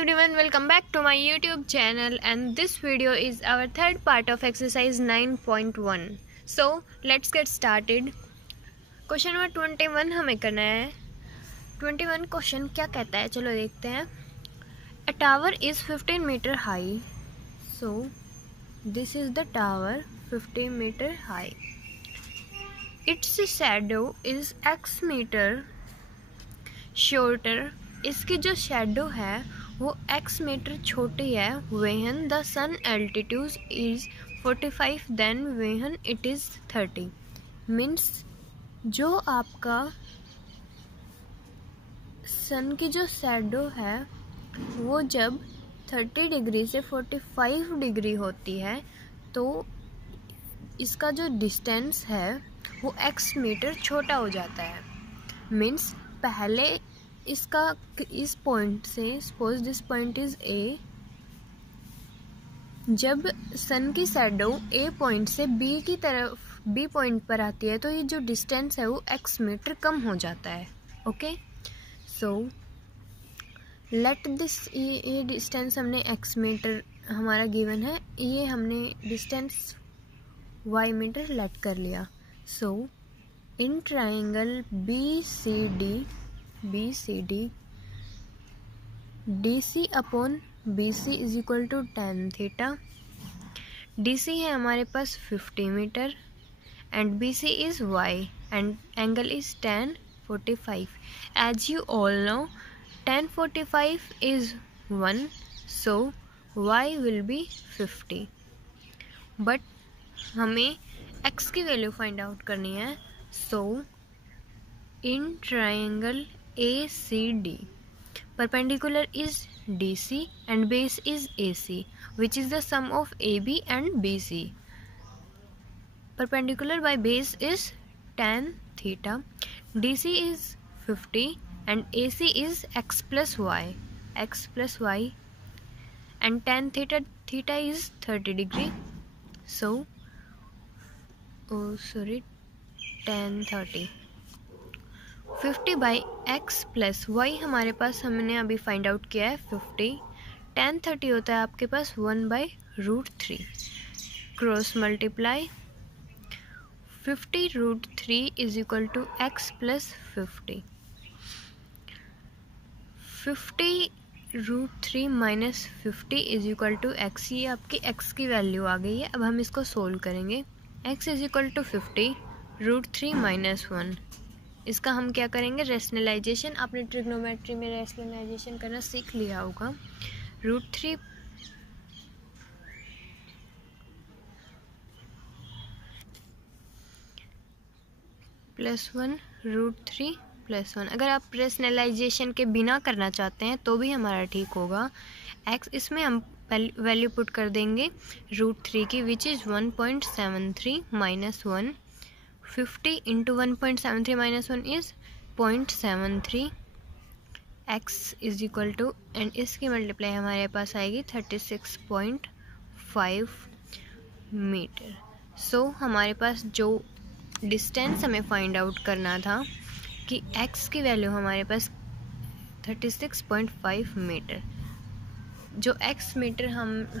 everyone, welcome back to my YouTube channel, and this video is our third part of exercise 9.1. So let's get started. Question number 21 हमें करना है. 21 question क्या कहता है, चलो देखते हैं. A tower is 15 meter high. So this is the tower, 15 meter high. Its shadow is x meter shorter. इसकी जो शेडो है वो x मीटर छोटी है when the sun altitude is 45 then when it is 30. Means जो आपका सन की जो शेडो है वो जब 30 डिग्री से 45 डिग्री होती है तो इसका जो डिस्टेंस है वो x मीटर छोटा हो जाता है. मीन्स पहले इसका इस पॉइंट से, suppose this point is a, जब सन की शैडो ए पॉइंट से बी की तरफ बी पॉइंट पर आती है तो ये जो डिस्टेंस है वो x मीटर कम हो जाता है. ओके, सो लेट दिस, ये डिस्टेंस हमने x मीटर हमारा गिवन है, ये हमने डिस्टेंस y मीटर लेट कर लिया. So in triangle BCD DC upon BC is equal to tan theta. DC है हमारे पास 50 metre and BC is y and angle is tan 45. As you all know tan 45 is 1, so y will be 50. But हमें x की value find out करनी है. So in triangle ACD, perpendicular is DC and base is AC, which is the sum of AB and BC. Perpendicular by base is tan theta. DC is 50 and AC is x plus y, and tan theta is 30 degree. So tan 30. 50 by x plus y हमारे पास हमने अभी find out किया है 50. tan 30 होता है आपके पास 1/√3. Cross multiply 50√3 is equal to x plus 50. 50√3 minus 50 is equal to x. ये आपकी एक्स की वैल्यू आ गई है. अब हम इसको सोल्व करेंगे. X is equal to 50√3 minus 1. इसका हम क्या करेंगे, रेशनलाइजेशन. आपने ट्रिग्नोमेट्री में रेशनलाइजेशन करना सीख लिया होगा. √3 + 1 √3 + 1. अगर आप रेशनलाइजेशन के बिना करना चाहते हैं तो भी हमारा ठीक होगा. एक्स इसमें हम वैल्यू पुट कर देंगे √3 की, which is 1.73 minus 1. 50 into 1.73 minus 1 is 0.73. x is equal to, and इसकी मल्टीप्लाई हमारे पास आएगी 36.5 मीटर. सो हमारे पास जो डिस्टेंस हमें फाइंड आउट करना था कि x की वैल्यू हमारे पास 36.5 मीटर. जो x मीटर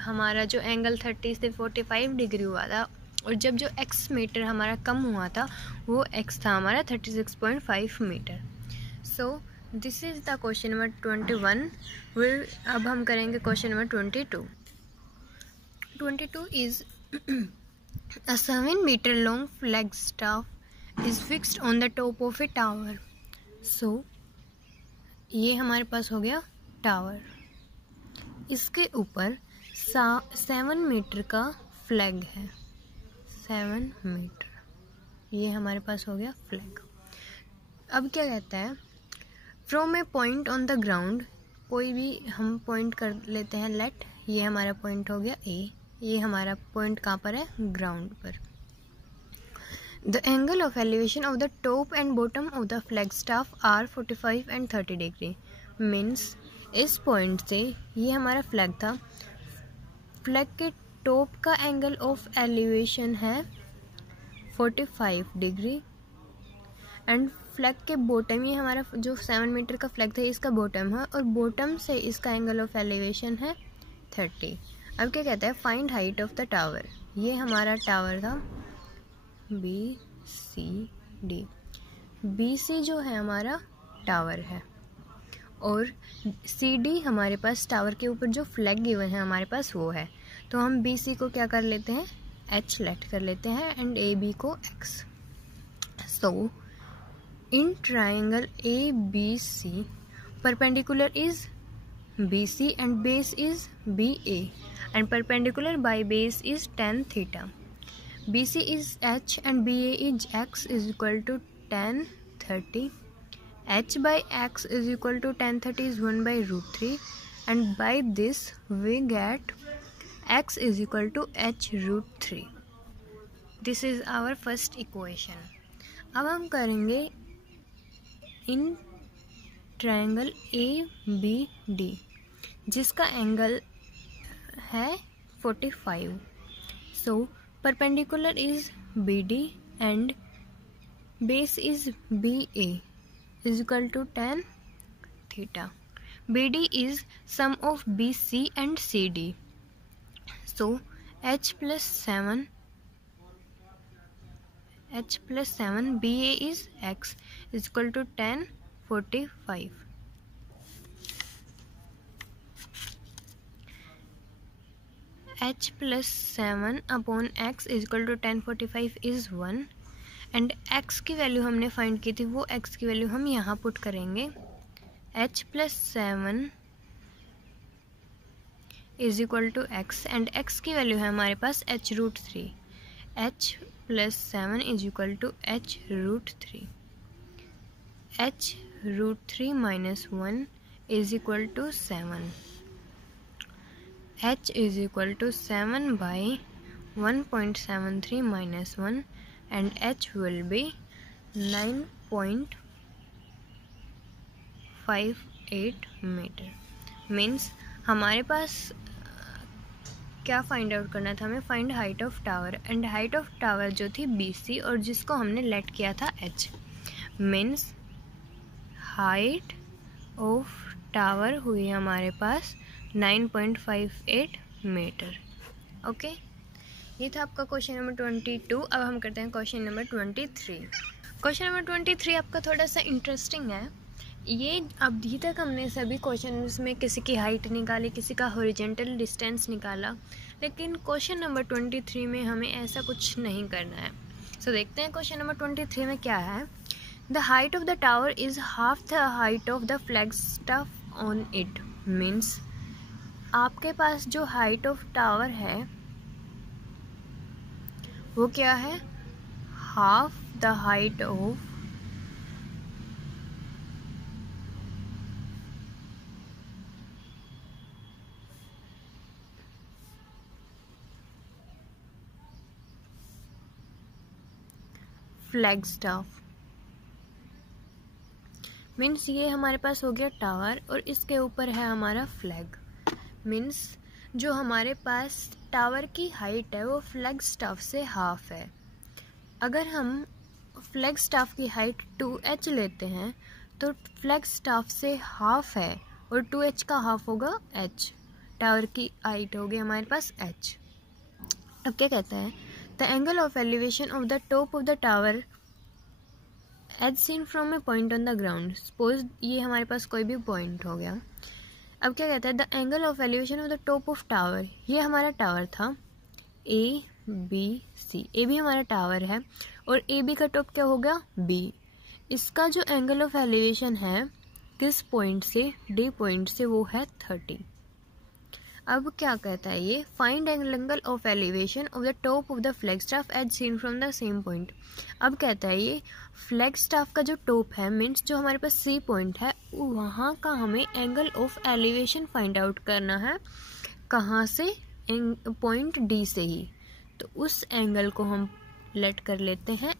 हमारा जो एंगल 30 से 45 डिग्री हुआ था, और जब जो x मीटर हमारा कम हुआ था वो x था हमारा 36.5 metre. So this is the question number 21. अब हम करेंगे question number 22. 22 is a 7 metre long flag staff is fixed on the top of a tower. So ये हमारे पास हो गया टावर. इसके ऊपर 7 मीटर का फ्लैग है. 7 मीटर, ये हमारे पास हो गया फ्लैग. अब क्या कहता है, from a point on the ground, कोई भी हम पॉइंट कर लेते हैं. लेट, ये हमारा पॉइंट हो गया ए. ये हमारा पॉइंट कहाँ पर है, ग्राउंड पर. The angle of elevation of the top and bottom of the flag staff are 45 and 30 degree. Means इस पॉइंट से, ये हमारा फ्लैग था, फ्लैग के टॉप का एंगल ऑफ एलिवेशन है 45 डिग्री एंड फ्लैग के बॉटम, ये हमारा जो 7 मीटर का फ्लैग था इसका बॉटम है और बॉटम से इसका एंगल ऑफ एलिवेशन है 30। अब क्या कहता है, find height of the tower. ये हमारा टावर था BCD। BC जो है हमारा टावर है और CD हमारे पास टावर के ऊपर जो फ्लैग गिवन है हमारे पास वो है। तो हम BC को क्या कर लेते हैं, H लेट कर लेते हैं एंड AB को X। So in triangle ABC perpendicular is BC and base is BA and perpendicular by base is tan theta। BC is H and BA is X is equal to tan 30। H by X is equal to tan 30 is 1 by root 3 and by this we get X is equal to H root 3। This is our first equation। अब हम करेंगे in triangle ABD जिसका angle है 45। सो perpendicular is BD and base is BA is equal to tan theta। BD is sum of BC and CD। So H plus 7 BA is X is equal to tan 45। H plus 7 upon X is equal to tan 45 is 1 and X की value हमने find की थी, वो X की value हम यहाँ put करेंगे। H plus 7 is equal to X and X की वैल्यू है हमारे पास H root 3। H plus 7 is equal to H root 3। H root 3 minus 1 is equal to 7। H is equal to 7 by 1.73 minus 1 and H will be 9.58 metre. Means हमारे पास क्या find out करना था हमें, find height of tower and height of tower जो थी BC और जिसको हमने लेट किया था H। Means height of tower हुई हमारे पास 9.58 मीटर। ओके, ये था आपका क्वेश्चन नंबर 22। अब हम करते हैं क्वेश्चन नंबर 23। क्वेश्चन नंबर 23 आपका थोड़ा सा इंटरेस्टिंग है। ये अभी तक हमने सभी क्वेश्चन में किसी की हाइट निकाली, किसी का हॉरिजॉन्टल डिस्टेंस निकाला, लेकिन क्वेश्चन नंबर 23 में हमें ऐसा कुछ नहीं करना है। सो देखते हैं क्वेश्चन नंबर 23 में क्या है। The height of the tower is half the height of the flag stuff on it. Means आपके पास जो हाइट ऑफ टावर है वो क्या है, half the height of flag staff. Means ये हमारे पास हो गया टावर और इसके ऊपर है हमारा फ्लैग। मीन्स जो हमारे पास टावर की हाइट है वो फ्लैग स्टाफ से हाफ है। अगर हम फ्लैग स्टाफ की हाइट 2h लेते हैं तो फ्लैग स्टाफ से हाफ है और 2h का हाफ होगा h। टावर की हाइट होगी हमारे पास h। अब क्या कहता है, the angle of elevation of the top of the tower as seen from a point on the ground. Suppose ये हमारे पास कोई भी पॉइंट हो गया। अब क्या कहता है, the angle of elevation of the top of tower. ये हमारा टावर था ABC। ए भी हमारा टावर है और AB का टॉप क्या होगा B। इसका जो एंगल ऑफ एलिवेशन है किस पॉइंट से, D पॉइंट से, वो है 30। अब क्या कहता है ये, find angle of elevation of the top of the flag staff as seen from the same point. अब कहता है ये फ्लैग स्टाफ का जो टॉप है, मीन्स जो हमारे पास C पॉइंट है, वहाँ का हमें angle of elevation find out करना है। कहाँ से, पॉइंट D से ही। तो उस एंगल को हम लेट कर लेते हैं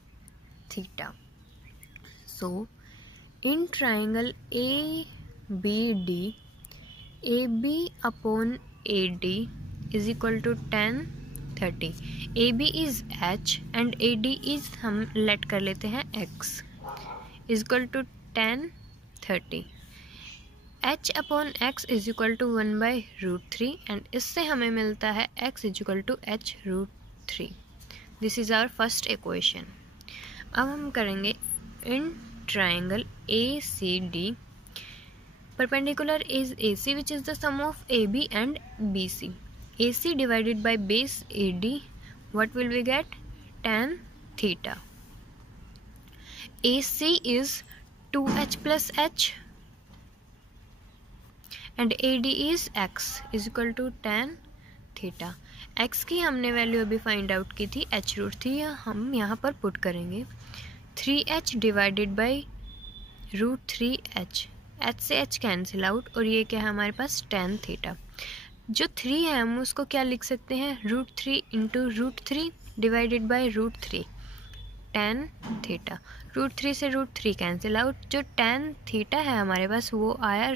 theta. So in triangle ABD AB upon AD is equal to tan 30। AB is H and AD is हम लेट कर लेते हैं X is equal to tan 30, h upon x is equal to 1/√3 and इससे हमें मिलता है x is equal to h√3। This is our first equation. अब हम करेंगे in triangle ACD, perpendicular is AC which is the sum of AB and BC. AC divided by base AD, what will we get? Tan theta. AC is 2h plus h and AD is x is equal to tan theta. x की हमने value अभी find out की थी h√3, हम यहाँ पर put करेंगे 3h divided by √3h, h से h कैंसिल आउट और ये क्या है हमारे पास tan थीटा। जो 3 है हम उसको क्या लिख सकते हैं √3 into √3 divided by √3 tan theta. √3 से √3 कैंसिल आउट, जो tan थीटा है हमारे पास वो आया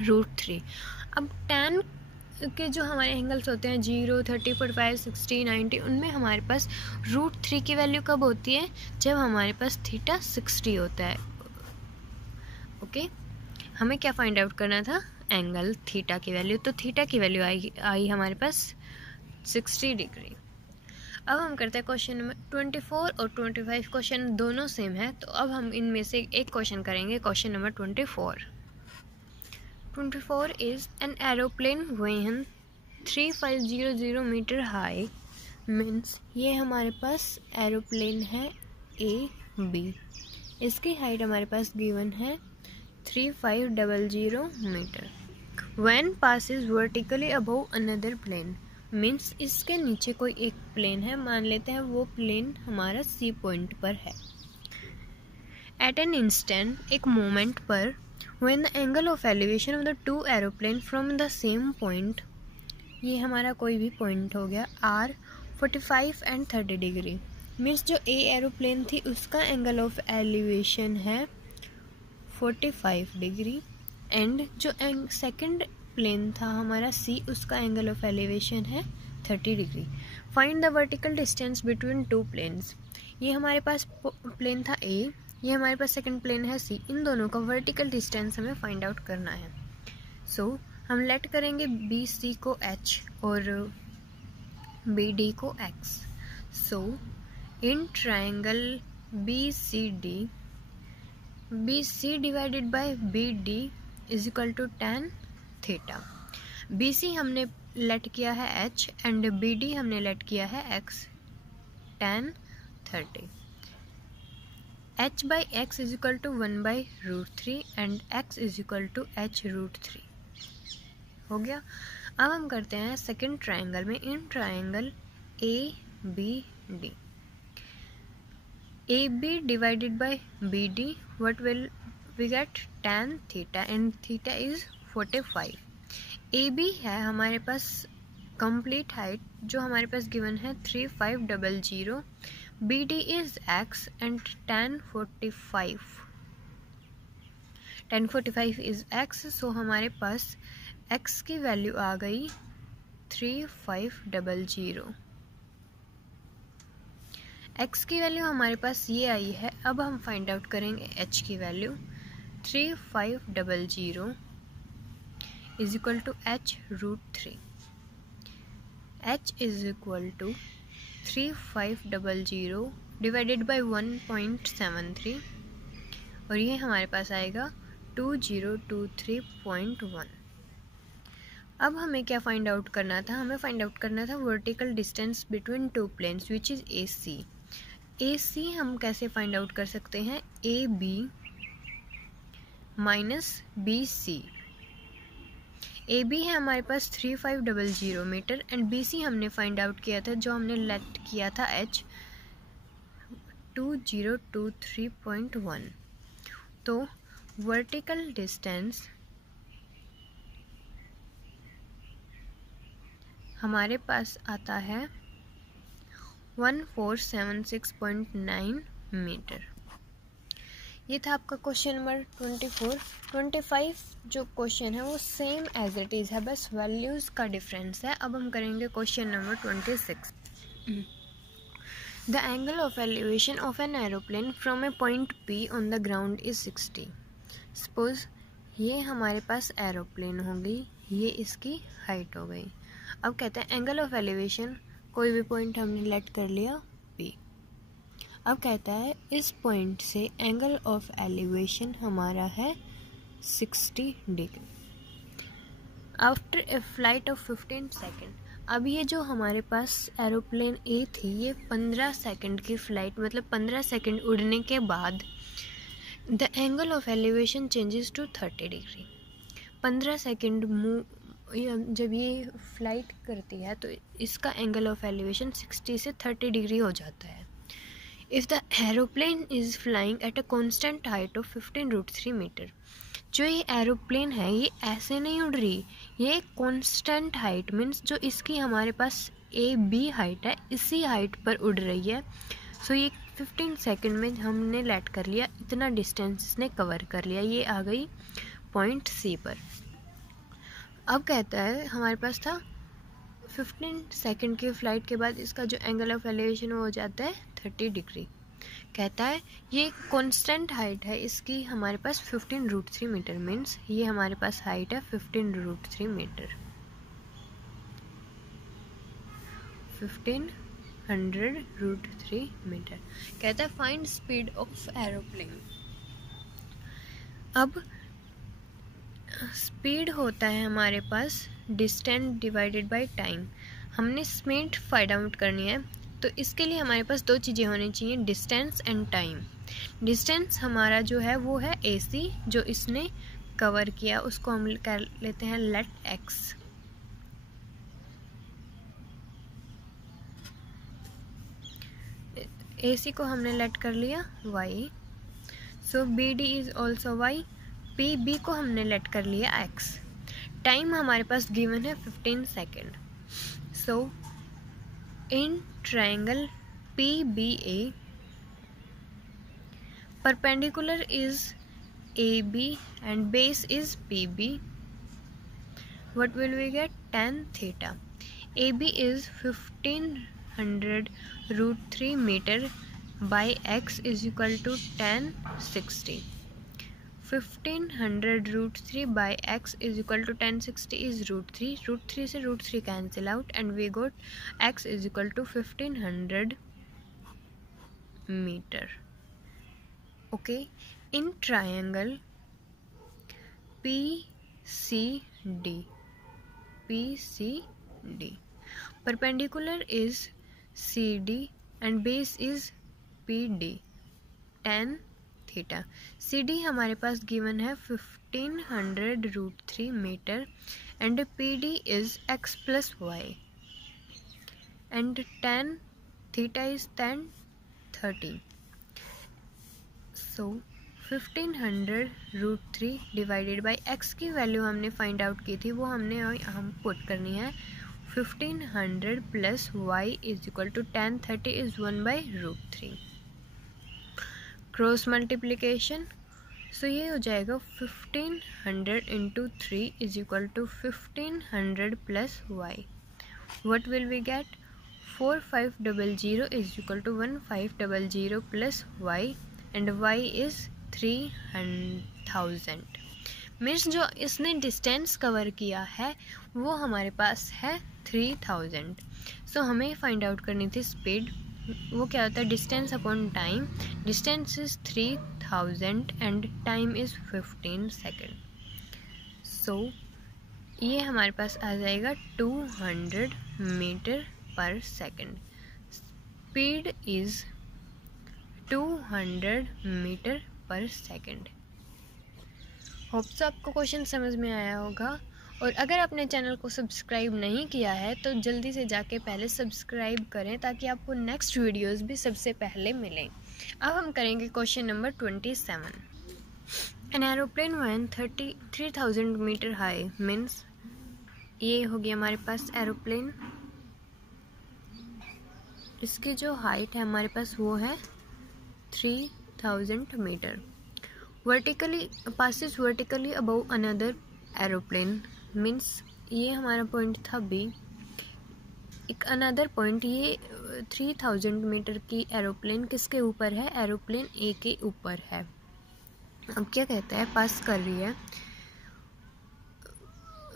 √3। अब tan के जो हमारे एंगल्स होते हैं 0, 30, 45, 60, 90, उनमें हमारे पास √3 की वैल्यू कब होती है? जब हमारे पास थीटा 60 होता है। ओके, हमें क्या फाइंड आउट करना था? एंगल थीटा की वैल्यू। तो थीटा की वैल्यू आई हमारे पास 60 डिग्री। अब हम करते हैं क्वेश्चन नंबर 24 और 25। क्वेश्चन दोनों सेम है, तो अब हम इनमें से एक क्वेश्चन करेंगे, question number 24। 24 is an aeroplane when 3500 metre high, means ये हमारे पास एरोप्लेन है AB, इसकी हाइट हमारे पास गिवन है 3500 metre. when passes vertically above another plane, means इसके नीचे कोई एक प्लेन है, मान लेते हैं वो प्लेन हमारा C पॉइंट पर है। at an instant, एक मोमेंट पर, when the angle of elevation of the two aeroplane from the same point, ये हमारा कोई भी पॉइंट हो गया, are 45 and 30 डिग्री, मीन्स जो A एरोप्लेन थी उसका एंगल ऑफ एलिवेशन है 45 डिग्री एंड जो सेकंड प्लेन था हमारा C उसका एंगल ऑफ एलिवेशन है 30 degree. Find the vertical distance between two planes, ये हमारे पास प्लेन था A, ये हमारे पास सेकंड प्लेन है C, इन दोनों का वर्टिकल डिस्टेंस हमें फाइंड आउट करना है। सो हम लेट करेंगे BC को H और BD को X। So in triangle BCD, BC divided by BD is equal to tan theta. BC हमने लेट किया है H एंड BD हमने लेट किया है X, tan 30। h by x is equal to 1/√3 and x is equal to h√3 हो गया। अब हम करते हैं सेकंड ट्राइंगल में, in triangle ABD, AB divided by BD, what will we get? tan theta and theta is 45। AB है हमारे पास complete height जो हमारे पास गिवन है 3500, BD is x and tan 45 is x, सो हमारे पास x की वैल्यू आ गई 3500। x की वैल्यू हमारे पास ये आई है। अब हम फाइंड आउट करेंगे h की value. 3500 is equal to h√3, h is equal to 3500 divided by 1.73 और ये हमारे पास आएगा 2023.1। अब हमें क्या फाइंड आउट करना था? हमें फाइंड आउट करना था vertical distance between two planes which is AC। AC हम कैसे फाइंड आउट कर सकते हैं? AB minus BC। AB है हमारे पास 3500 मीटर एंड BC हमने फाइंड आउट किया था, जो हमने लेट किया था H 2023.1। तो वर्टिकल डिस्टेंस हमारे पास आता है 1476.9 मीटर। ये था आपका क्वेश्चन नंबर 24। 25 जो क्वेश्चन है वो सेम एज इट इज़ है, बस वैल्यूज़ का डिफरेंस है। अब हम करेंगे question number 26। The angle of elevation of an aeroplane from a point P on the ground is 60। Suppose ये हमारे पास एरोप्लेन हो गई, ये इसकी हाइट हो गई। अब कहते हैं एंगल ऑफ एलिवेशन, कोई भी पॉइंट हमने लेट कर लिया P। अब कहता है इस पॉइंट से एंगल ऑफ एलिवेशन हमारा है 60 degree after a flight of 15 second. अब ये जो हमारे पास एरोप्लेन ए थी, ये 15 सेकेंड की फ़्लाइट, मतलब 15 सेकेंड उड़ने के बाद the angle of elevation changes to 30 degree. 15 second जब ये फ्लाइट करती है तो इसका एंगल ऑफ एलिवेशन 60 से 30 डिग्री हो जाता है। If the aeroplane is flying at a constant height of 15√3 metre. जो ये एरोप्लेन है ये ऐसे नहीं उड़ रही, ये कॉन्स्टेंट हाइट मीन्स जो इसकी हमारे पास AB हाइट है, इसी हाइट पर उड़ रही है। सो ये 15 सेकेंड में हमने लेट कर लिया, इतना डिस्टेंस इसने कवर कर लिया, ये आ गई पॉइंट C पर। अब कहता है हमारे पास था 15 सेकेंड की फ़्लाइट के बाद इसका जो एंगल ऑफ एलिवेशन वो हो जाता है 30 डिग्री। कहता है ये कांस्टेंट हाइट है इसकी हमारे पास 15√3 मीटर, मीन्स ये हमारे पास हाइट है 15√3 मीटर, 1500√3 मीटर। कहता है फाइंड स्पीड ऑफ एरोप्लेन। अब स्पीड होता है हमारे पास डिस्टेंस डिवाइडेड बाय टाइम। हमने स्पीड फाइंड आउट करनी है तो इसके लिए हमारे पास दो चीज़ें होनी चाहिए, डिस्टेंस एंड टाइम। डिस्टेंस हमारा जो है वो है AC, जो इसने कवर किया उसको हम कर लेते हैं लेट x। AC को हमने लेट कर लिया y, so BD is also y। PB को हमने लेट कर लिया x। टाइम हमारे पास गिवन है 15 second. So in triangle PBA, perpendicular is AB and base is PB. What will we get? Tan theta. AB is 1500√3 meter by x is equal to tan 60. 1500√3 by x is equal to tan 60 is √3. √3 से √3 cancel out and we got x is equal to 1500 meter. Okay, in triangle PCD, perpendicular is CD and base is PD, tan theta. CD हमारे पास given है 1500√3 metre and PD is x plus y and tan theta is tan 30। So 1500√3 divided by x की value हमने find out की थी, वो हम put करनी है 1500 plus y is equal to tan 30 is 1/√3। Cross multiplication, so ये हो जाएगा 1500 into 3 is equal to 1500 plus y. What will we gate? 4500 is equal to 1500 plus y and y is 3000। Means जो इसने डिस्टेंस कवर किया है वो हमारे पास है 3000। सो हमें फाइंड आउट करनी थी स्पीड। वो क्या होता है? Distance upon time. Distance is 3000 and time is 15 second. So ये हमारे पास आ जाएगा 200 metre per second. Speed is 200 metre per second. Hopes आपको क्वेश्चन समझ में आया होगा। और अगर आपने चैनल को सब्सक्राइब नहीं किया है तो जल्दी से जाके पहले सब्सक्राइब करें ताकि आपको नेक्स्ट वीडियोस भी सबसे पहले मिलें। अब हम करेंगे question number 27। An aeroplane when 3000 metre high, means ये हो गया हमारे पास एरोप्लेन। इसकी जो हाइट है हमारे पास वो है 3000 metre. Vertically passes vertically above another aeroplane, means ये हमारा पॉइंट था B। एक अनदर पॉइंट, ये 3000 मीटर की एरोप्लेन किसके ऊपर है? एरोप्लेन ए के ऊपर है। अब क्या कहता है, पास कर रही है।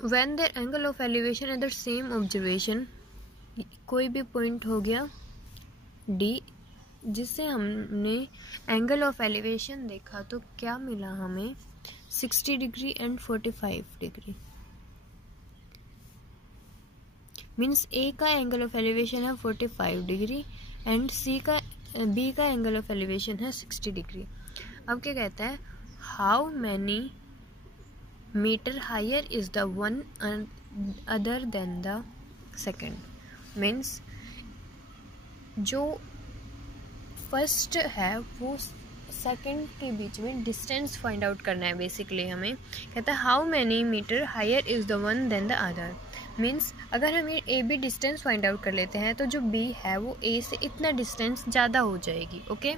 When there angle of elevation at the same observation, कोई भी पॉइंट हो गया डी जिससे हमने एंगल ऑफ एलिवेशन देखा, तो क्या मिला हमें? 60 degree and 45 degree. Means A का एंगल ऑफ एलिवेशन है 45 डिग्री एंड बी का एंगल ऑफ एलिवेशन है 60 डिग्री। अब क्या कहता है, how many metre higher is the one other than the second. Means जो फर्स्ट है वो सेकेंड के बीच में डिस्टेंस फाइंड आउट करना है बेसिकली हमें। कहता है how many metre higher is the one than the other. Means अगर हम A B distance find out कर लेते हैं तो जो बी है वो ए से इतना डिस्टेंस ज़्यादा हो जाएगी। ओके,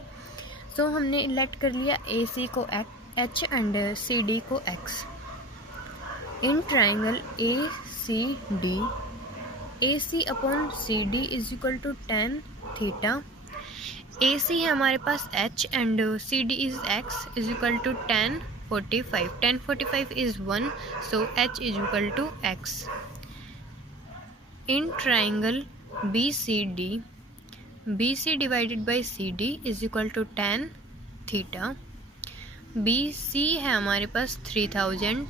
सो हमने लेट कर लिया ए सी को एच एंड सी डी को X. In triangle A C D, A C upon C D is equal to tan theta. A C है हमारे पास h and C D is x is equal to tan 45। tan 45 is 1, so h is equal to x। In triangle B C D, B C divided by C D is equal to tan theta. B C है हमारे पास 3000,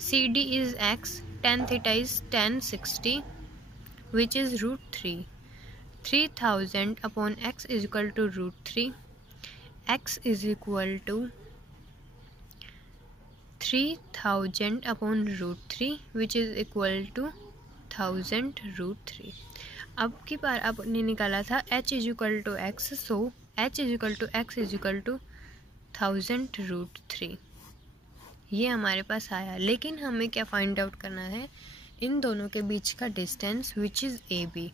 C D is x, tan theta is tan 60 which is √3। 3000 upon x is equal to √3, x is equal to 3000 upon √3 which is equal to 1000 √3। अब की बार आपने निकाला था h is equal to x, so h is equal to x is equal to 1000 √3। ये हमारे पास आया, लेकिन हमें क्या फाइंड आउट करना है? इन दोनों के बीच का distance which is A B.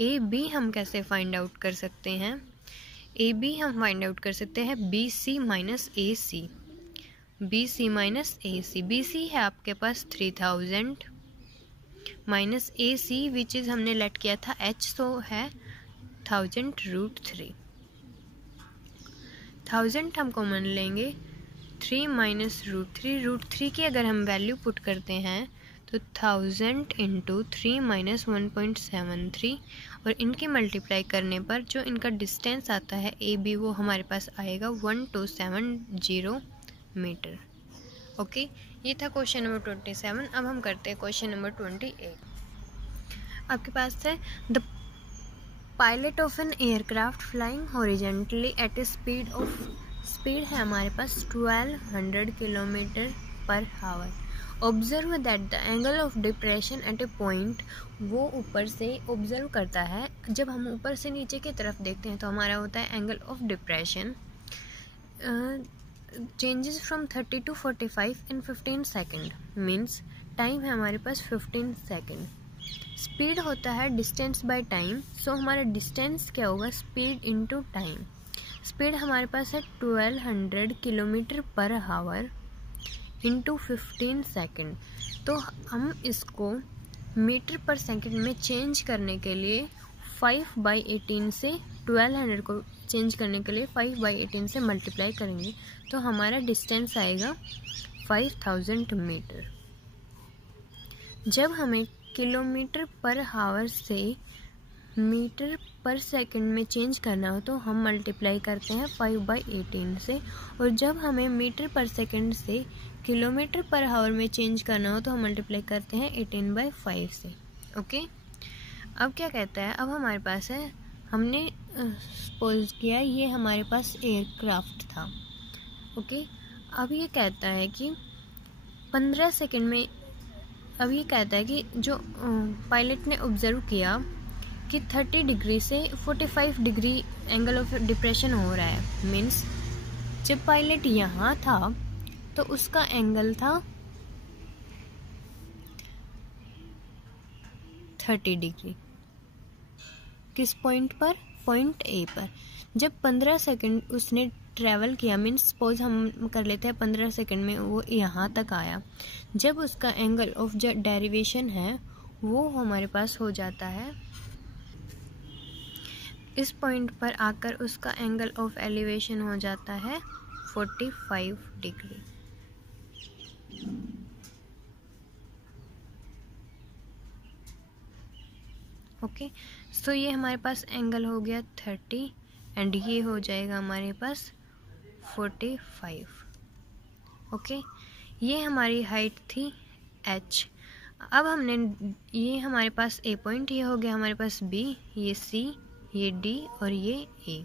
A B हम कैसे फाइंड आउट कर सकते हैं? ए बी हम फाइंड आउट कर सकते हैं B C minus A C, B C minus A C. B C है आपके पास 3000 minus A C which is हमने लेट किया था एच, तो है 1000 √3। 1000 हम कॉमन लेंगे, 3 माइनस √3, √3 की अगर हम वैल्यू पुट करते हैं तो 1000 इंटू 3 माइनस 1.73, और इनकी मल्टीप्लाई करने पर जो इनका डिस्टेंस आता है ए बी वो हमारे पास आएगा 1270 मीटर। ओके, ये था क्वेश्चन नंबर 27। अब हम करते हैं क्वेश्चन नंबर 28। आपके पास है the pilot of an aircraft flying horizontally at a speed है हमारे पास 1200 kilometre per hour. Observe that the angle of depression at a point, वो ऊपर से ऑब्जर्व करता है। जब हम ऊपर से नीचे की तरफ देखते हैं तो हमारा होता है angle of depression. Changes from 30 to 45 in 15 second. Means time है हमारे पास 15 सेकेंड। स्पीड होता है डिस्टेंस बाय टाइम, सो हमारा डिस्टेंस क्या होगा? Speed into time. स्पीड हमारे पास है 1200 kilometre per our into 15 second. तो हम इसको मीटर पर सेकेंड में चेंज करने के लिए 5/18 से 1200 को चेंज करने के लिए 5/18 से मल्टीप्लाई करेंगे, तो हमारा डिस्टेंस आएगा 5000 मीटर। जब हमें किलोमीटर पर आवर से मीटर पर सेकंड में चेंज करना हो तो हम मल्टीप्लाई करते हैं 5/18 से, और जब हमें मीटर पर सेकंड से किलोमीटर पर आवर में चेंज करना हो तो हम मल्टीप्लाई करते हैं 18/5 से। ओके, अब क्या कहता है? अब हमारे पास है, हमने सपोज किया ये हमारे पास एयरक्राफ्ट था। ओके, अब ये कहता है कि 15 सेकंड में, अब ये कहता है कि जो पायलट ने ऑब्जर्व किया कि 30 डिग्री से 45 डिग्री एंगल ऑफ डिप्रेशन हो रहा है। मीन्स जब पायलट यहाँ था तो उसका एंगल था 30 डिग्री। किस पॉइंट पर? पॉइंट ए पर। जब 15 सेकंड उसने ट्रैवल किया, मीन्स सपोज हम कर लेते हैं 15 सेकंड में वो यहाँ तक आया, जब उसका एंगल ऑफ जो डेरिवेशन है वो हमारे पास हो जाता है, इस पॉइंट पर आकर उसका एंगल ऑफ एलिवेशन हो जाता है 45 डिग्री। ओके, सो ये हमारे पास एंगल हो गया 30 एंड ये हो जाएगा हमारे पास 45। ओके, ये हमारी हाइट थी h। अब हमने ये हमारे पास ए पॉइंट, ये हो गया हमारे पास बी, ये सी, ये डी और ये ए।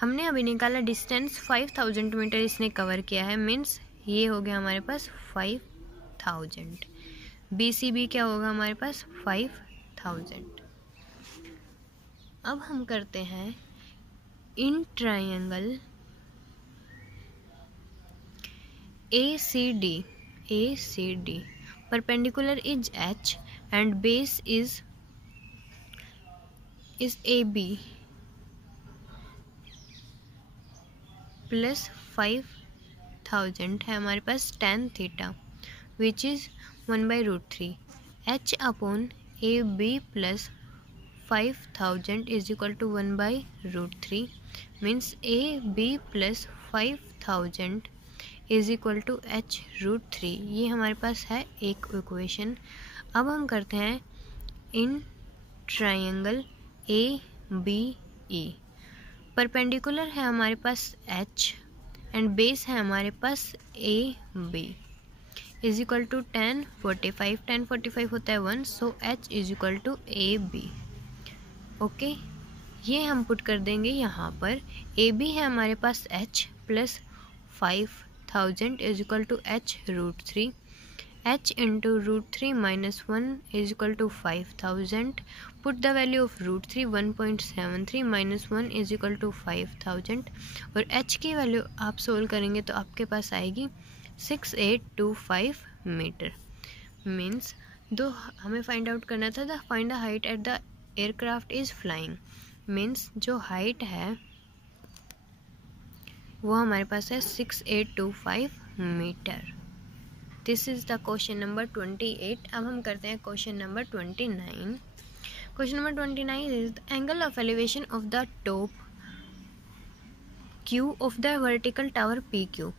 हमने अभी निकाला डिस्टेंस 5000 मीटर इसने कवर किया है, मीन्स ये हो गया हमारे पास 5000। बी सी बी क्या होगा हमारे पास 5000। अब हम करते हैं in triangle ACD, perpendicular is H and base is AB plus 5000 है हमारे पास tan theta which is 1/√3 H upon AB plus 5000 is equal to 1/√3 means AB plus 5000 is equal to h√3। ये हमारे पास है एक इक्वेशन। अब हम करते हैं इन ट्रायंगल ABE, परपेंडिकुलर है हमारे पास h एंड बेस है हमारे पास AB is equal to tan 45 होता है 1, so h is equal to AB। Okay, ये हम पुट कर देंगे यहाँ पर। AB है हमारे पास h plus 5000 is equal to h√3, h into √3 minus 1 is equal to 5000. Put the value of √3 1.73 minus 1 is equal to 5000 और h की वैल्यू आप सोल्व करेंगे तो आपके पास आएगी 6825 मीटर। मीन्स दो हमें फाइंड आउट करना था, find the height at the aircraft is flying. Means जो हाइट है वो हमारे पास है 6825 metre. This is the question number 28। अब हम करते हैं question number 29। Question number 29 is the angle of elevation of the top Q of the vertical tower PQ।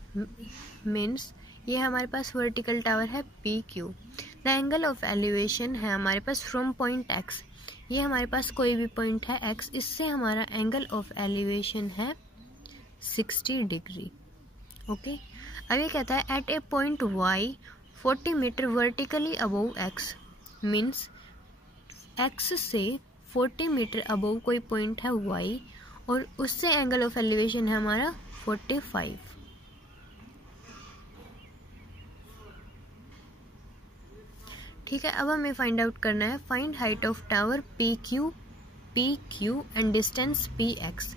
Means ये हमारे पास वर्टिकल टावर है PQ। The angle of elevation है हमारे पास फ्रॉम पॉइंट X। ये हमारे पास कोई भी पॉइंट है X, इससे हमारा एंगल ऑफ एलिवेशन है 60 डिग्री। ओके, अब ये कहता है at a point Y 40 metre vertically above X। Means X से 40 मीटर अबोव कोई पॉइंट है Y और उससे एंगल ऑफ एलिवेशन है हमारा 45। ठीक है, अब हमें फाइंड आउट करना है find height of tower PQ and distance PX।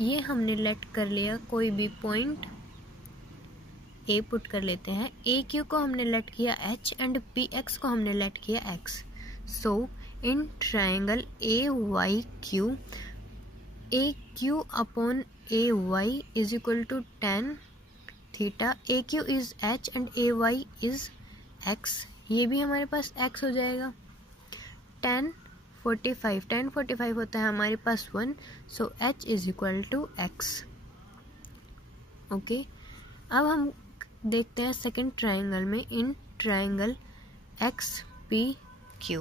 ये हमने लेट कर लिया कोई भी पॉइंट A पुट कर लेते हैं। AQ को हमने लेट किया H एंड PX को हमने लेट किया X। So in triangle AYQ, AQ upon AY is equal to tan theta. AQ is H and AY is X। ये भी हमारे पास X हो जाएगा। tan 45 होता है हमारे पास 1, so h is equal to x। Okay, अब हम देखते हैं सेकंड ट्रायंगल में इन ट्रायंगल XPQ।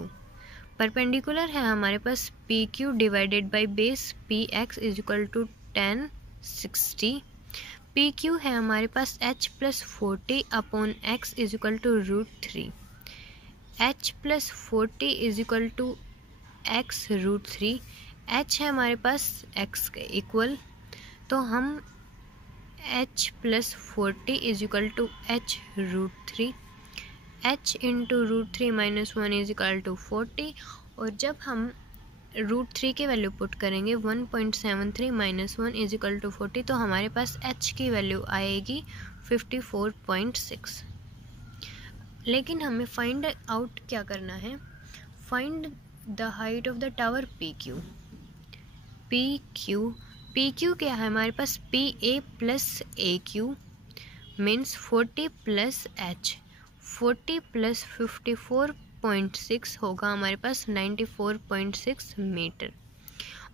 परपेंडिकुलर है हमारे पास PQ divided by base PX is equal to tan 60। PQ है हमारे पास h plus 40 upon x is equal to √3। h plus 40 is equal to x√3। h है हमारे पास x के इक्वल, तो हम h plus 40 is equal to h√3। h into √3 minus 1 is equal to 40 और जब हम √3 की वैल्यू पुट करेंगे 1.73 माइनस 1 इज इक्वल टू 40 तो हमारे पास h की वैल्यू आएगी 54.6। लेकिन हमें फाइंड आउट क्या करना है, find the height of the tower PQ क्या है हमारे पास PA plus AQ means 40 plus H, 40 plus 54 54.6 होगा हमारे पास 94.6 मीटर।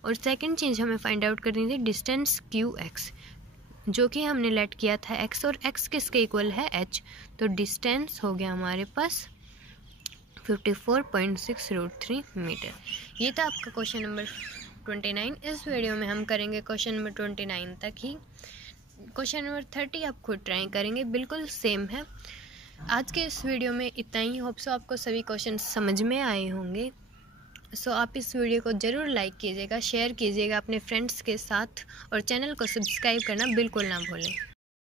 और सेकंड चीज़ हमें फाइंड आउट करनी थी डिस्टेंस क्यू एक्स, जो कि हमने लेट किया था एक्स, और एक्स किसके इक्वल है एच, तो डिस्टेंस हो गया हमारे पास 54.6√3 मीटर। ये था आपका क्वेश्चन नंबर 29। इस वीडियो में हम करेंगे क्वेश्चन नंबर 29 तक ही। क्वेश्चन नंबर 30 आप खुद ट्राई करेंगे, बिल्कुल सेम है। आज के इस वीडियो में इतना ही। होप सो आपको सभी क्वेश्चन समझ में आए होंगे। सो आप इस वीडियो को ज़रूर लाइक कीजिएगा, शेयर कीजिएगा अपने फ्रेंड्स के साथ, और चैनल को सब्सक्राइब करना बिल्कुल ना भूलें।